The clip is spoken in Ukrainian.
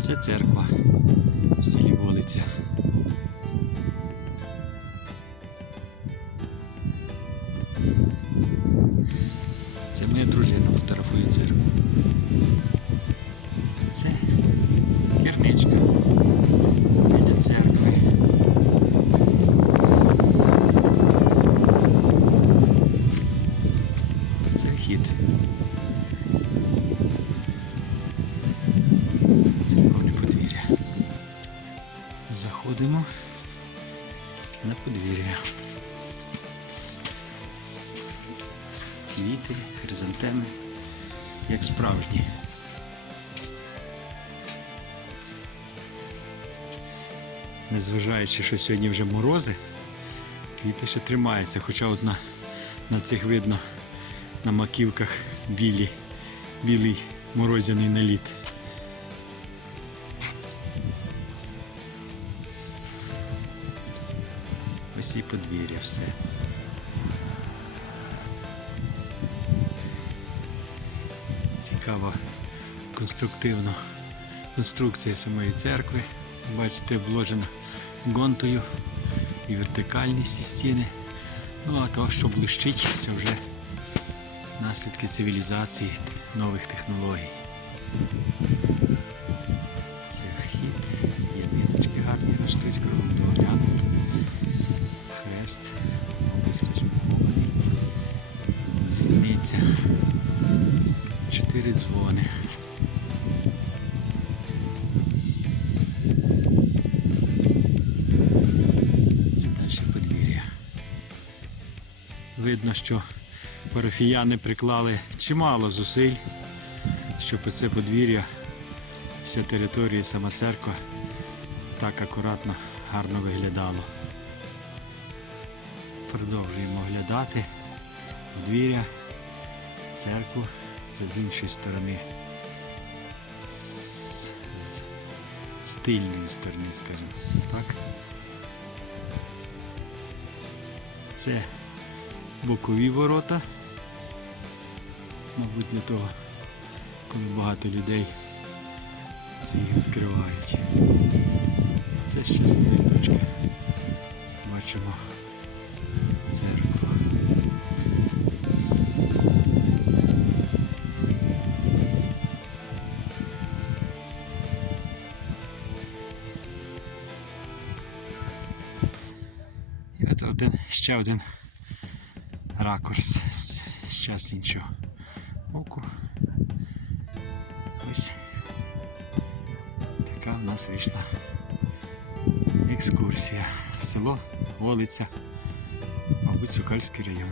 Це церква в селі Волиця. Це моя дружина фотографує церкву. Це Заходимо на подвір'я. Квіти, хризантеми, як справжні. Незважаючи, що сьогодні вже морози, квіти ще тримаються, хоча от на, на цих видно на маківках білі, білий морозяний наліт. Ось і подвір'я все. Цікава конструктивна конструкція самої церкви. Бачите, обложена гонтою і вертикальні всі стіни. Ну а то, що блищить, це вже наслідки цивілізації нових технологій. Дзвіниця. Чотири дзвони. Це далі подвір'я. Видно, що парафіяни приклали чимало зусиль, щоб це подвір'я, вся територія, сама церква так акуратно, гарно виглядало. Продовжуємо оглядати подвір'я, церкву. Це з іншої сторони. З, з, з тильної сторони, скажімо так. Це бокові ворота. Мабуть, для того, коли багато людей це їх відкривають. Це ще з однієї точки. Бачимо от один, ще один ракурс з, час іншого боку. Ось така в нас вийшла екскурсія. Село Волиця, мабуть, Сухальський район.